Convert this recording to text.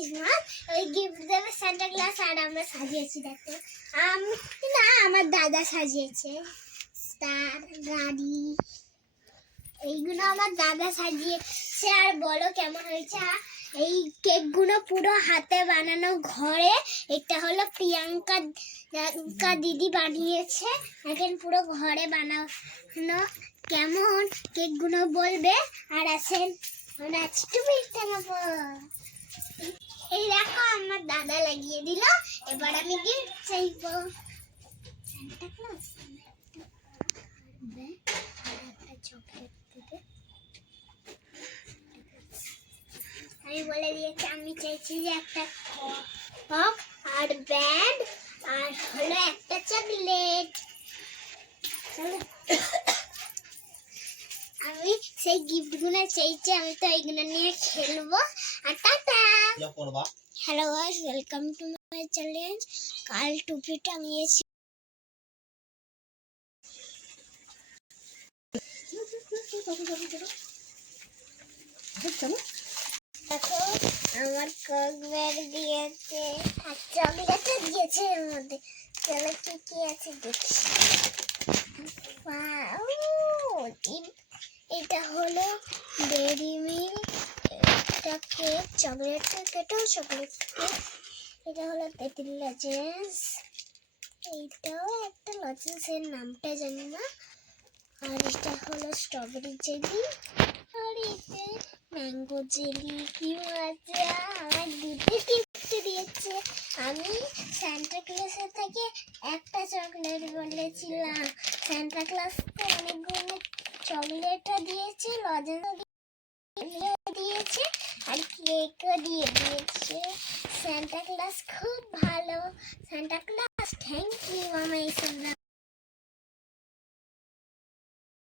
Christmas, ওই gift দেবে Santa Claus, আর আমরা সাজিয়েছি দেখো। আমি না, আমার দাদা সাজিয়েছে। স্টার, গাড়ি, এইগুলো আমার দাদা সাজিয়েছে। আর বলো কেমন হয়েছে। এই কেকগুলো পুরো হাতে বানানো ঘরে। এটা হলো প্রিয়াঙ্কা দিদি বানিয়েছে। এখন পুরো ঘরে বানানো। কেমন কেকগুলো বলবে। আর আছেন আমরা একটু মিষ্টি নেবো। এই দেখো আমার দাদা লাগিয়ে দিল। এবার আমি গিফট চাইবো। সান্টা ক্লজ একটা চকলেট দিবে। আমি বলে দিয়েছি আমি চাইছি যে একটা কক আর ব্যান্ড আর হলো একটা চকলেট। আমি সেই গিফটগুলো চাইছি। আমি তো এইগুলো নিয়ে খেলবো। আর টাটা। Hello guys, welcome to my challenge. কাল টুপি টাঙিয়েছি। দেখো আমার কক ব্যাগ দিয়েছে আর চকলেটও দিয়েছে। এর মধ্যে চলো কি কি আছে দেখি। এটা হলো ডেয়ারি মিল্ক, এটা কেক, চকলেট কেক, এটাও চকলেট কেক। এটা হলো তেঁতুল লজেন্স, এইটাও একটা লজেন্সের নামটা জানি না। আর এটা হলো স্ট্রবেরি জেলি, আর এটা ম্যাঙ্গো জেলি। কি মজা! আমার দুটো গিফট দিয়েছে। আমি সান্টা ক্লজের থেকে একটা চকলেট বলেছিলাম। সান্টা ক্লজ তো অনেকগুলো চকলেটও দিয়েছে, লজেন্সও দিয়েছে, আর কেকও দিয়ে দিয়েছে। সান্টা ক্লজ খুব ভালো। Santa Claus